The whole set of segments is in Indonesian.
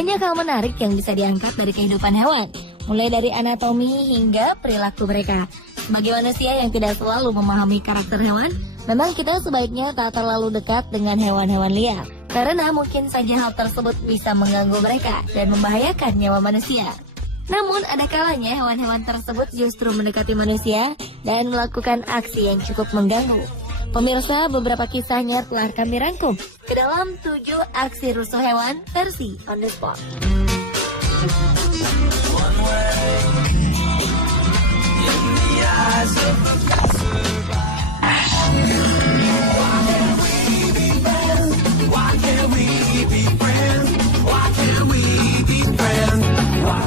Banyak hal menarik yang bisa diangkat dari kehidupan hewan, mulai dari anatomi hingga perilaku mereka. Sebagai manusia yang tidak selalu memahami karakter hewan, memang kita sebaiknya tak terlalu dekat dengan hewan-hewan liar. Karena mungkin saja hal tersebut bisa mengganggu mereka dan membahayakan nyawa manusia. Namun ada kalanya hewan-hewan tersebut justru mendekati manusia dan melakukan aksi yang cukup mengganggu. Pemirsa, beberapa kisahnya telah kami rangkum ke dalam 7 aksi rusuh hewan versi On The Spot.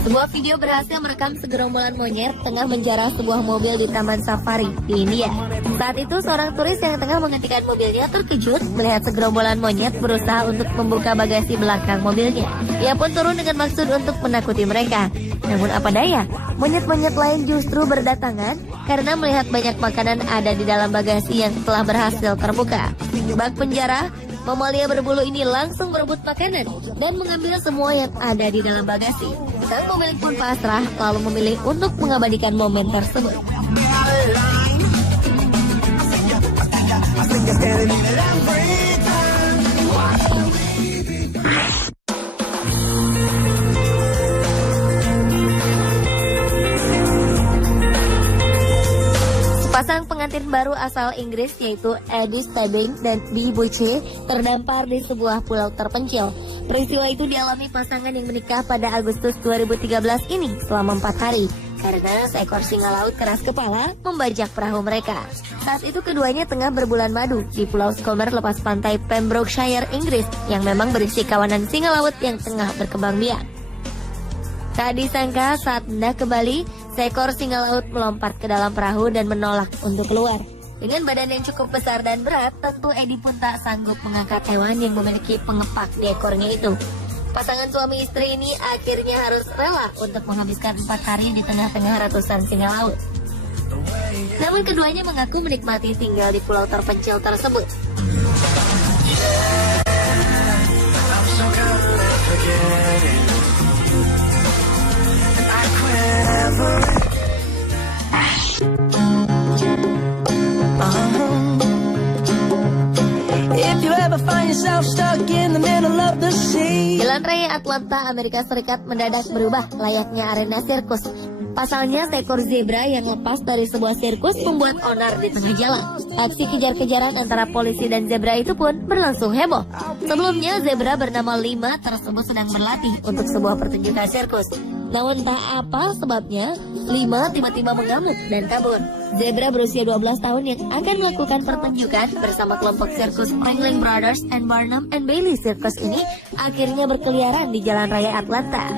Sebuah video berhasil merekam segerombolan monyet tengah menjarah sebuah mobil di Taman Safari di India. Saat itu seorang turis yang tengah menghentikan mobilnya terkejut melihat segerombolan monyet berusaha untuk membuka bagasi belakang mobilnya. Ia pun turun dengan maksud untuk menakuti mereka. Namun apa daya, monyet-monyet lain justru berdatangan karena melihat banyak makanan ada di dalam bagasi yang telah berhasil terbuka. Bak penjara, mamalia berbulu ini langsung berebut makanan dan mengambil semua yang ada di dalam bagasi. Sang pemilik pun pasrah lalu memilih untuk mengabadikan momen tersebut. Sepasang pengantin baru asal Inggris yaitu Eddie Stebbing dan Dee Buche terdampar di sebuah pulau terpencil. Peristiwa itu dialami pasangan yang menikah pada Agustus 2013 ini selama 4 hari karena seekor singa laut keras kepala membajak perahu mereka. Saat itu keduanya tengah berbulan madu di Pulau Scomer lepas pantai Pembrokeshire, Inggris yang memang berisi kawanan singa laut yang tengah berkembang biak. Tak disangka saat hendak kembali, seekor singa laut melompat ke dalam perahu dan menolak untuk keluar. Dengan badan yang cukup besar dan berat, tentu Eddie pun tak sanggup mengangkat hewan yang memiliki pengepak di ekornya itu. Pasangan suami istri ini akhirnya harus rela untuk menghabiskan 4 hari di tengah-tengah ratusan singa laut. Namun keduanya mengaku menikmati tinggal di pulau terpencil tersebut. Jalan Raya Atlanta, Amerika Serikat mendadak berubah layaknya arena sirkus. Pasalnya seekor zebra yang lepas dari sebuah sirkus membuat onar di tengah jalan. Aksi kejar-kejaran antara polisi dan zebra itu pun berlangsung heboh. Sebelumnya zebra bernama Lima tersebut sedang berlatih untuk sebuah pertunjukan sirkus. Namun entah apa sebabnya, Lima tiba-tiba mengamuk dan kabur. Zebra berusia 12 tahun yang akan melakukan pertunjukan bersama kelompok sirkus Ringling Brothers and Barnum and Bailey Circus ini akhirnya berkeliaran di Jalan Raya Atlanta.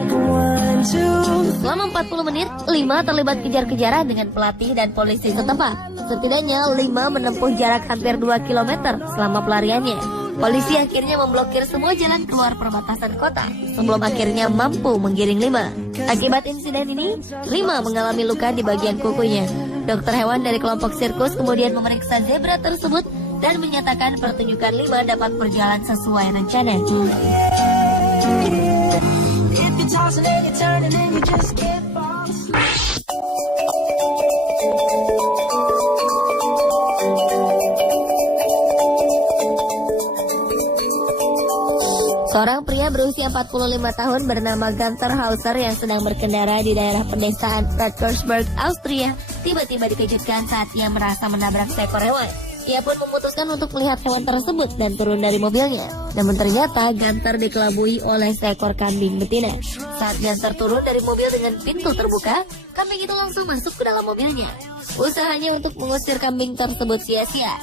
Selama 40 menit, Lima terlibat kejar-kejaran dengan pelatih dan polisi setempat. Setidaknya Lima menempuh jarak hampir 2 km selama pelariannya. Polisi akhirnya memblokir semua jalan keluar perbatasan kota sebelum akhirnya mampu menggiring Lima. Akibat insiden ini, Lima mengalami luka di bagian kukunya. Dokter hewan dari kelompok sirkus kemudian memeriksa zebra tersebut dan menyatakan pertunjukan Lima dapat berjalan sesuai rencana. Seorang pria berusia 45 tahun bernama Gunther Hauser yang sedang berkendara di daerah pedesaan Rutgersburg, Austria, tiba-tiba dikejutkan saat ia merasa menabrak seekor hewan. Ia pun memutuskan untuk melihat hewan tersebut dan turun dari mobilnya. Namun ternyata Gunther dikelabui oleh seekor kambing betina. Saat Gunther turun dari mobil dengan pintu terbuka, kambing itu langsung masuk ke dalam mobilnya. Usahanya untuk mengusir kambing tersebut sia-sia.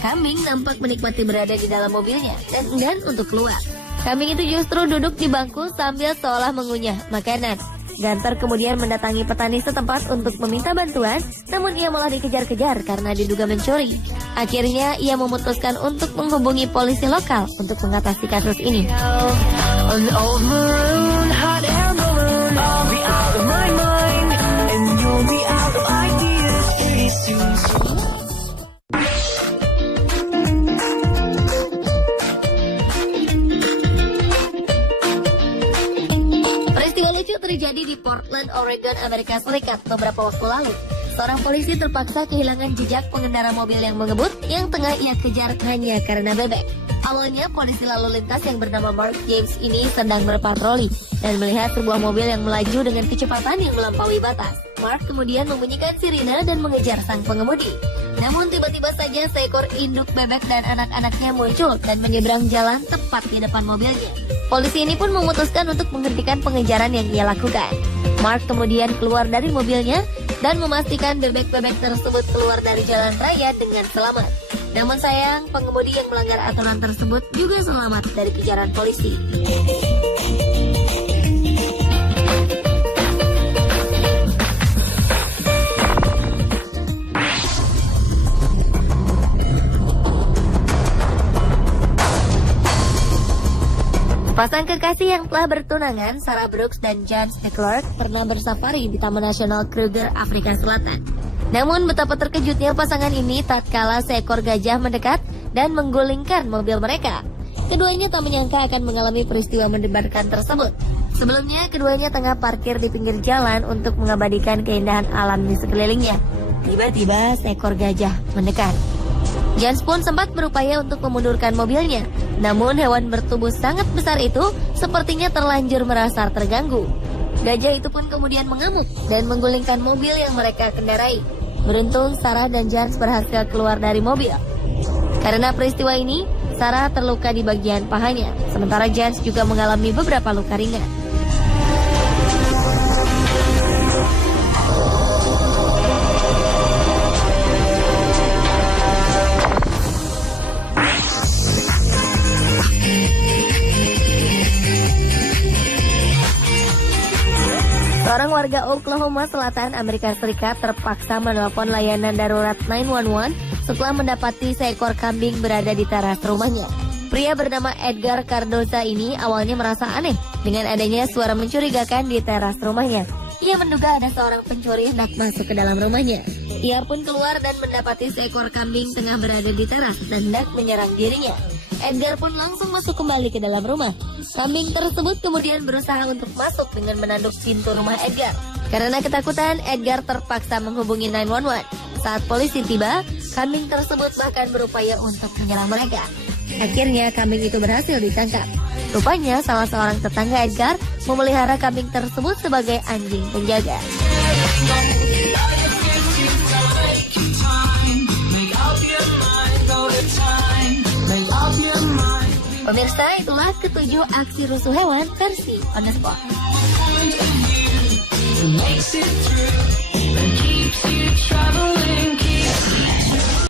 Kambing nampak menikmati berada di dalam mobilnya dan enggan untuk keluar. Kambing itu justru duduk di bangku sambil seolah mengunyah makanan. Gunther kemudian mendatangi petani setempat untuk meminta bantuan, namun ia malah dikejar-kejar karena diduga mencuri. Akhirnya ia memutuskan untuk menghubungi polisi lokal untuk mengatasi kasus ini. Oregon, Amerika Serikat beberapa waktu lalu. Seorang polisi terpaksa kehilangan jejak pengendara mobil yang mengebut yang tengah ia kejar hanya karena bebek. Awalnya polisi lalu lintas yang bernama Mark James ini sedang berpatroli dan melihat sebuah mobil yang melaju dengan kecepatan yang melampaui batas. Mark kemudian membunyikan sirine dan mengejar sang pengemudi. Namun tiba-tiba saja seekor induk bebek dan anak-anaknya muncul dan menyeberang jalan tepat di depan mobilnya. Polisi ini pun memutuskan untuk menghentikan pengejaran yang ia lakukan. Mark kemudian keluar dari mobilnya dan memastikan bebek-bebek tersebut keluar dari jalan raya dengan selamat. Namun sayang, pengemudi yang melanggar aturan tersebut juga selamat dari kejaran polisi. Pasang kekasih yang telah bertunangan, Sarah Brooks dan James de Klerk, pernah bersafari di Taman Nasional Kruger, Afrika Selatan. Namun betapa terkejutnya pasangan ini tatkala seekor gajah mendekat dan menggulingkan mobil mereka. Keduanya tak menyangka akan mengalami peristiwa mendebarkan tersebut. Sebelumnya, keduanya tengah parkir di pinggir jalan untuk mengabadikan keindahan alam di sekelilingnya. Tiba-tiba seekor gajah mendekat. James pun sempat berupaya untuk memundurkan mobilnya. Namun hewan bertubuh sangat besar itu sepertinya terlanjur merasa terganggu. Gajah itu pun kemudian mengamuk dan menggulingkan mobil yang mereka kendarai. Beruntung Sarah dan James berhasil keluar dari mobil. Karena peristiwa ini, Sarah terluka di bagian pahanya, sementara James juga mengalami beberapa luka ringan. Seorang warga Oklahoma Selatan, Amerika Serikat terpaksa menelpon layanan darurat 911 setelah mendapati seekor kambing berada di teras rumahnya. Pria bernama Edgar Cardoza ini awalnya merasa aneh dengan adanya suara mencurigakan di teras rumahnya. Ia menduga ada seorang pencuri hendak masuk ke dalam rumahnya. Ia pun keluar dan mendapati seekor kambing tengah berada di teras dan hendak menyerang dirinya. Edgar pun langsung masuk kembali ke dalam rumah. Kambing tersebut kemudian berusaha untuk masuk dengan menanduk pintu rumah Edgar. Karena ketakutan, Edgar terpaksa menghubungi 911. Saat polisi tiba, kambing tersebut bahkan berupaya untuk menyerang mereka. Akhirnya kambing itu berhasil ditangkap. Rupanya salah seorang tetangga Edgar memelihara kambing tersebut sebagai anjing penjaga. Pemirsa, itulah ketujuh aksi rusuh hewan versi On The Spot.